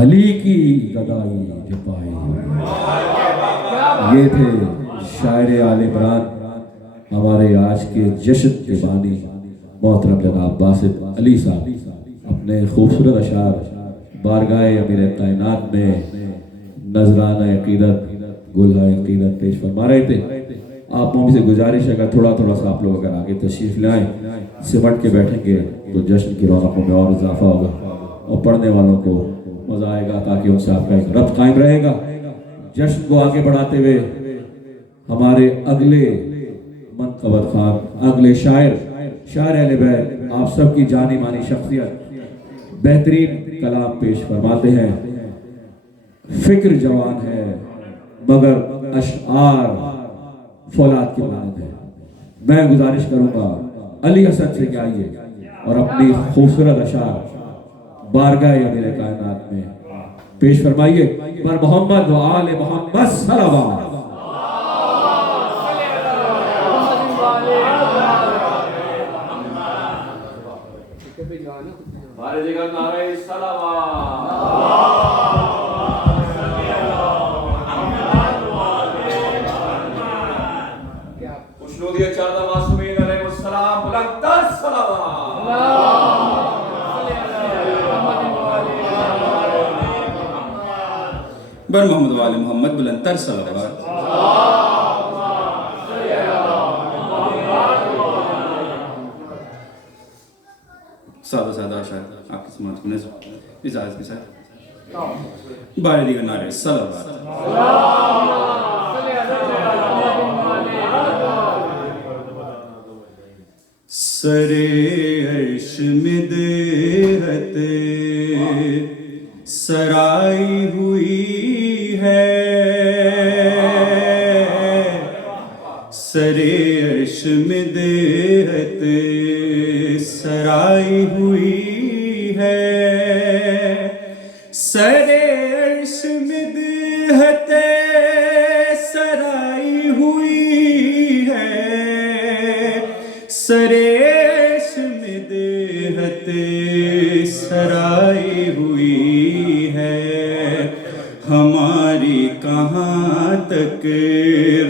अली की गदाई झुपाई। ये थे शायर आले इमरान, हमारे आज के जश्न के बानी मोहतरम जनाब बासित अली साहब अपने खूबसूरत अशार बारगाह अमीर कायनात में नजराना अकीदत गुलहा अकीदत पेश फरमा रहे थे। आप लोगों से गुजारिश है अगर थोड़ा थोड़ा सा आप लोग अगर आगे तशरीफ लाएं, सिमट के बैठेंगे तो जश्न की रौनकों में और इजाफा होगा और पढ़ने वालों को मजा आएगा, ताकि उनसे आपका एक रब्त कायम रहेगा। जश्न को आगे बढ़ाते हुए हमारे अगले मनकबत खान, अगले शायर अहले बैत, आप सबकी जानी मानी शख्सियत बेहतरीन कलाम पेश फरमाते हैं। फिक्र जवान है मगर अशआर फौलाद की मानद है। मैं गुजारिश करूंगा अली हसन से कि आइए और अपनी खूबसूरत अशार बारगाह अमीर कायनात में पेश फरमाइए। पर मोहम्मद व आले मोहम्मद सल्लल्लाहु बर मोहम्मद वाले मोहम्मद बुलंदतर सलावत। सादा सादा शायद आपकी समात को नजर इजाजत के साथ बारे दिगर नारे सलावत। सरे अर्श में देहत सराई हुई है, सरे अर्श में देहत सराई हुई है, सरे अर्श में देहत सराई हुई है, सरे अर्श में देहत सराई हुई है। हमारी कहाँ तक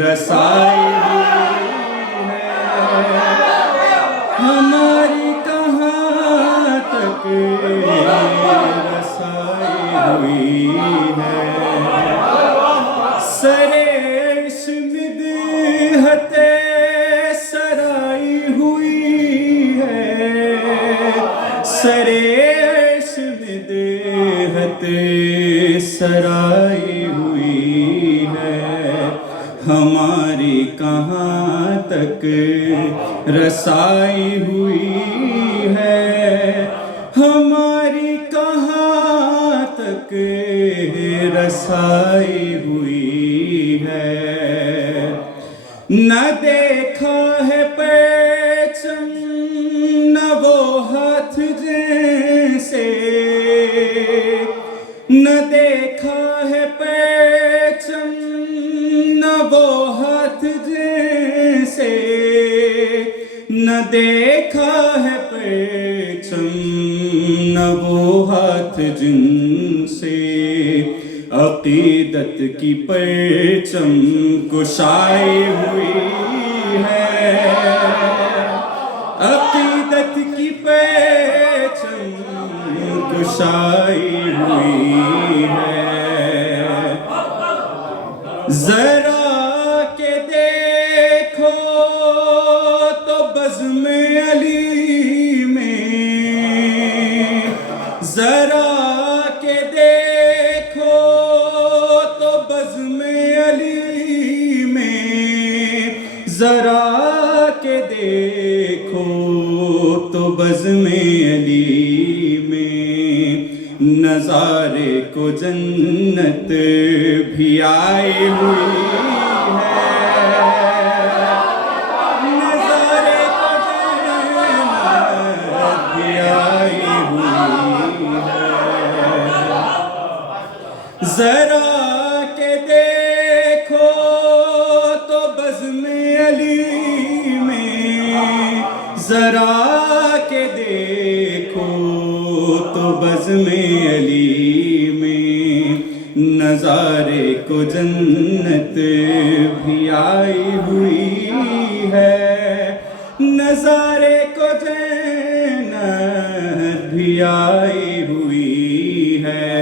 रसाई हुई है, हमारी कहाँ तक रसाई हुई है। सरे अर्श में देहत सराई हुई है, सरे अर्श में देहत सराई हुई है। हमारी कहाँ तक रसाई हुई है, हमारी कहाँ तक रसाई हुई है। न देखा है परचम न वो हाथ जैसे, न देखा है परचम न वो हाथ जैसे, न देखा है परचम न वो हाथ जिनसे। अकीदत की परचम कुशाई हुई है, अकीदत की परचम कुशाई हुई है। जरा के देखो तो बज़्म अली में, जरा के देखो तो बज़्म अली में, जरा के देखो तो बज़्म अली में। नज़ारे को जन्नत भी आई हुई है, नज़ारे को जन्नत भी आई हुई है। जरा के देखो तो बज़्म अली में, जरा के देखो तो बज़्म अली में। नज़ारे को जन्नत भी आई हुई है, नज़ारे को जन्नत भी आई हुई है।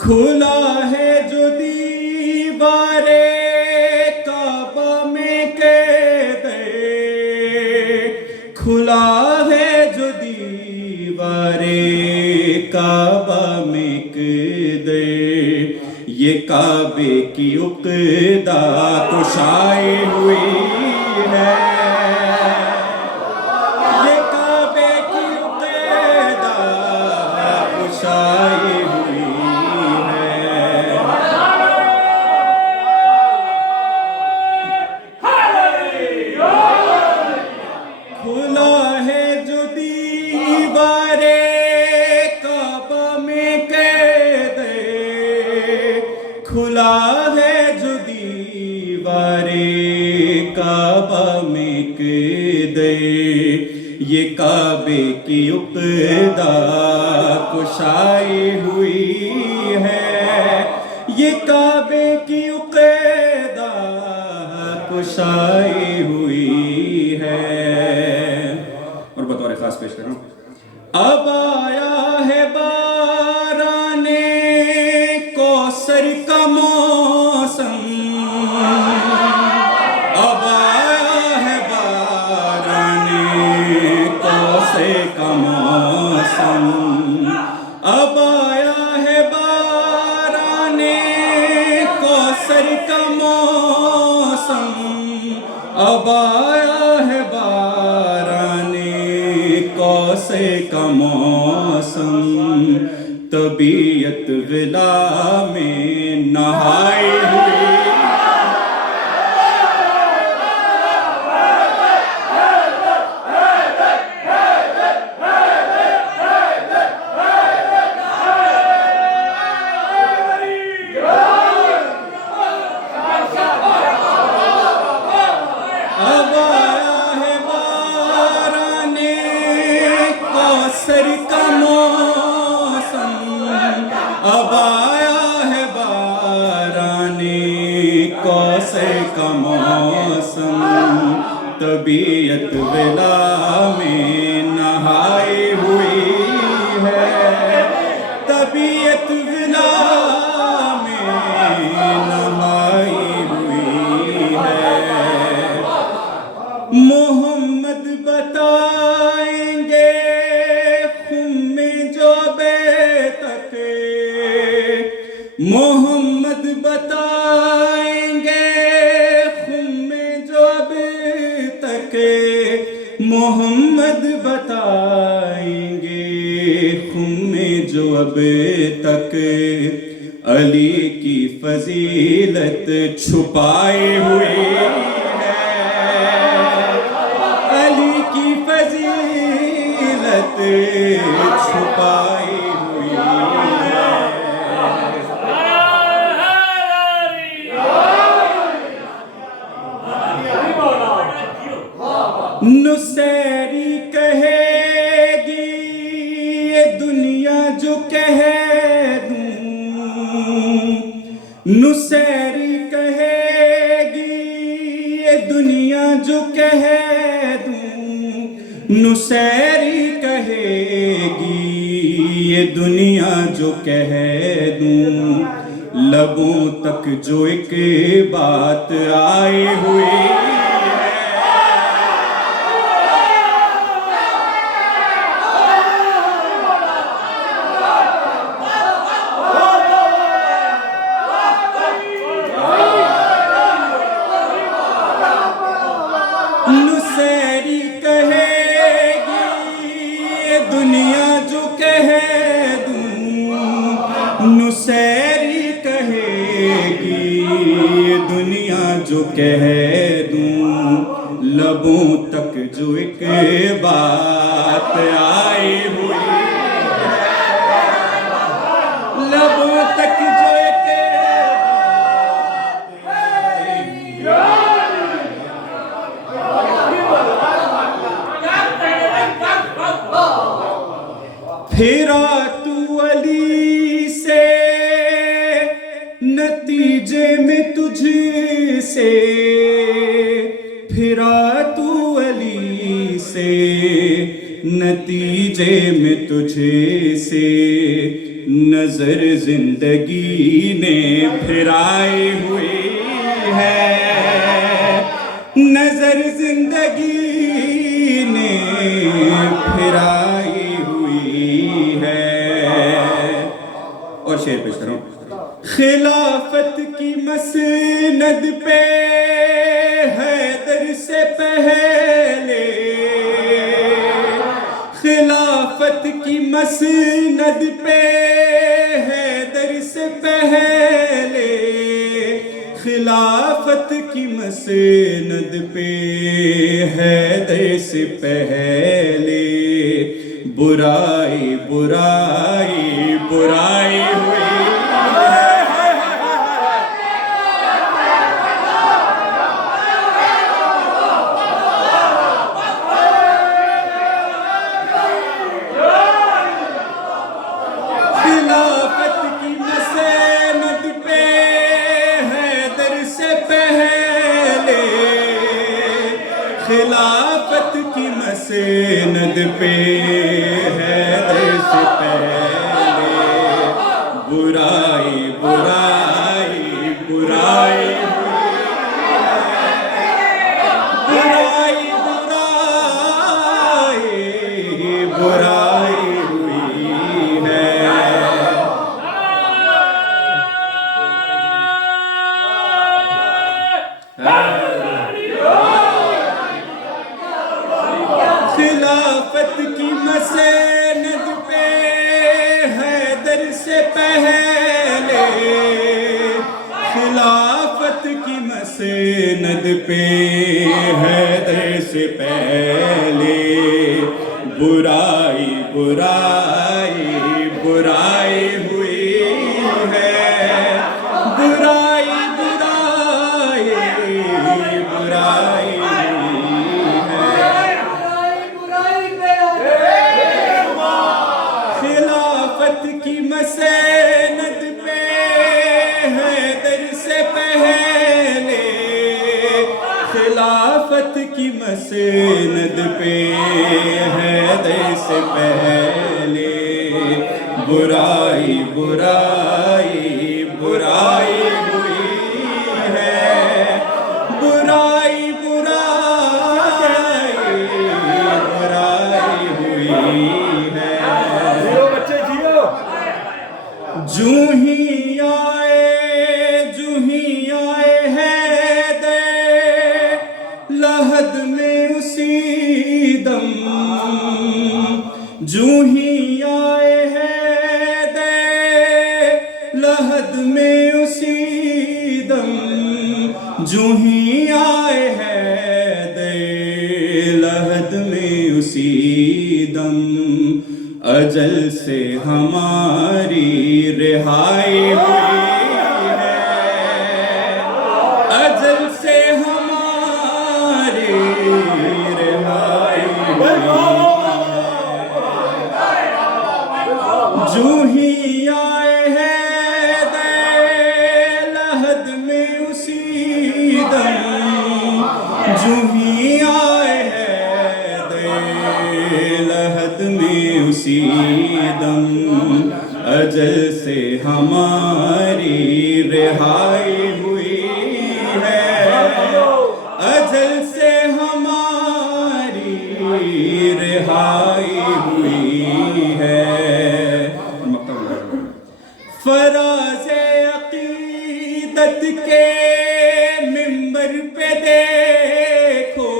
खुला है जो दीवारे काबा में कहते, खुला है जो दीवारे काबा में कहते, ये काबे की उक़दा कुशाई हुई है, ये काबे की उक़दा कुशाई हुई है। खुला है जो दीवारे काबा में कहते, खुला है जो दीवारे काबा में कहते, ये काबे की उक़दा कुशाई हुई है, ये काबे की उक़दा कुशाई हुई है। और बतौर खास पेश कर रहा हूँ। अब आया है बाराने कौसर का मौसम, अब आया है बाराने कौसर का मौसम, अब आया है बाराने कौसर का मौसम, अब आया है बाराने कौसर का मौसम, तबीयत विला में नहाई हुई। अब आया है बाराने कौसर का मौसम, अब आया है बाराने कौसर का मौसम, तबीयत विला में नहाई हुई है, तबीयत विला में नहाई हुई है। मोहम्मद बताएंगे खुम में जो बेतक, मोहम्मद बताएंगे खुम में जो बेतक, मोहम्मद बताएंगे खुम में जो अब तक, अली की फजीलत छुपाई हुई है, अली की फजीलत छुपाई हुई है। नुसैरी कहेगी ये दुनिया जो कह दूं, नुसैरी कहेगी ये दुनिया जो कह दूं, नुसैरी कहेगी ये दुनिया जो कह दूं, लबों तक जो एक बात आई हुई है, नुसैरी कहेगी ये दुनिया जो कह दूं, नुसैरी कहेगी ये दुनिया जो कह दूं, लबों तक जो एक बात आई हुई है, लबों तक जो एक बात आई फिरा तू अली से से फिरा तू अली से, नतीजे में तुझे से नजर जिंदगी ने फिराई हुई है, नजर जिंदगी ने फिराई हुई है। और शेर पेश करूं। खिलाफत की मसनद पे हैदर से पहले, खिलाफत की मसनद पे हैदर से पहले, खिलाफत की मसनद पे हैदर से पहले, बुराई बुराई बुराई हुई। खिलाफत की मसनद पे हैदर से पहले, खिलाफत की मसनद पे हैदर से पहले, बुराई बुराई बुराई बुराई बुराई बुराई हुई है। खिलाफत की मसनद पे हैदर से पहले, खिलाफत की मसनद पे हैदर से पहले, बुराई बुराई बुराई हुई है, बुराई बुराई बुराई की मसनद पे हैदर से पहले, खिलाफत की मसनद पे हैदर से पहले, बुराई बुराई बुराई हुई है, बुराई बुराई बुराई हुई है। जूं ही आए हैदर लहद में उसी दम, जूं ही आए हैदर लहद में उसी दम, जूं ही आए हैदर लहद में उसी दम, अजल से हमारी रिहाई हुई है, अजल से हमारी रिहाई हुई है। जूं ही आए हैदर लहद में उसी दम, जूं ही आए हैदर लहद में उसी दम, अजल से हमारी रिहाई हुई है, अजल से हमारी रिहाई हुई है। फराज़े अक़ीदत के मिंबर पे देखो,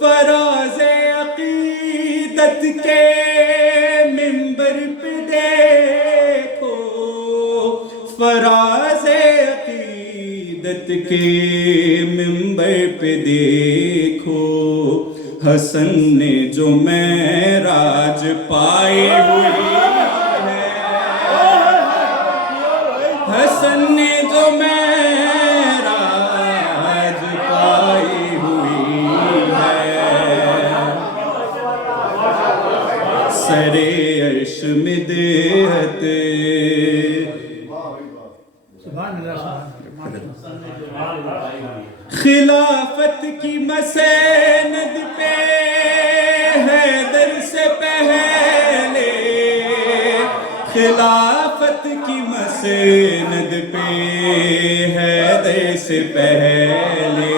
फराज़े अक़ीदत के मिंबर पे देखो, फराज़े अक़ीदत के मिंबर पे देखो, हसन ने जो मेराज पाई हुई है, हसन ने जो मेराज पाई हुई है, सरे अर्श में देहत खिलाफत की मसनद पे हैदर से पहले, खिलाफत की मसनद पे हैदर से पहले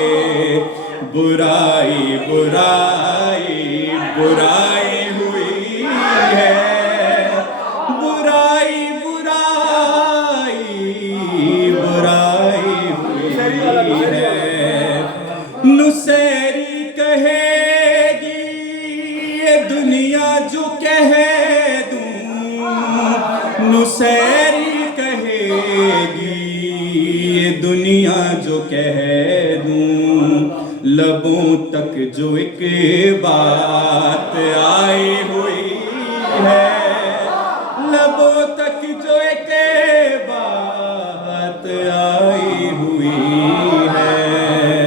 बुराई बुराई बुराई हुई है, बुराई बुराई बुराई हुई है। नुसैरी कहेगी ये दुनिया जो कह दूं, नुसैरी कहेगी ये दुनिया जो कह दूं, लबों तक जो एक बात आई हुई है, लबों तक जो एक बात आई हुई है।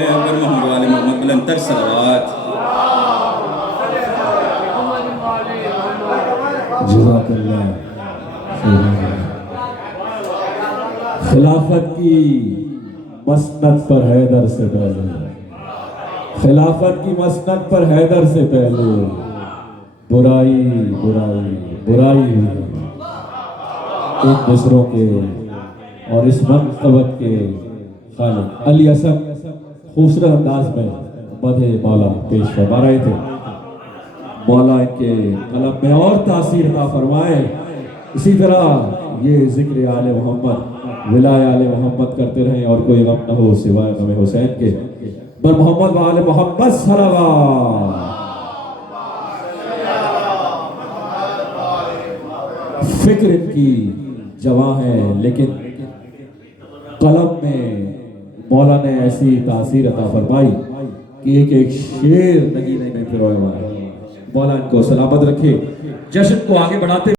अगर मोहम्मद वाले मोहम्मद बुलंदतर सलावत। जज़ाकल्लाह। खिलाफत की मसनद पर हैदर से पहले, खिलाफत की मसनद पर हैदर से पहले बुराई बुराई बुराई हुई। एक दूसरों के और इस मनक़बत के खालिक अली असद खूबसूरत अंदाज में मदहे मौला पेश फरमा रहे थे। मौला इनके कलम में और तासीर अता फरमाए। इसी तरह ये जिक्र आले मोहम्मद, विलाय आले मोहम्मद करते रहें और कोई गम न हो सिवाय गम हुसैन के। पर मोहम्मद व आले मोहम्मद सल्लल्लाहु। फिक्र इनकी जवां है, लेकिन कलम में मौला ने ऐसी तासीर अता फरमाई कि एक एक शेर नगीने में पिरोया हुआ है। मौला इनको सलामत रखे। जश्न को आगे बढ़ाते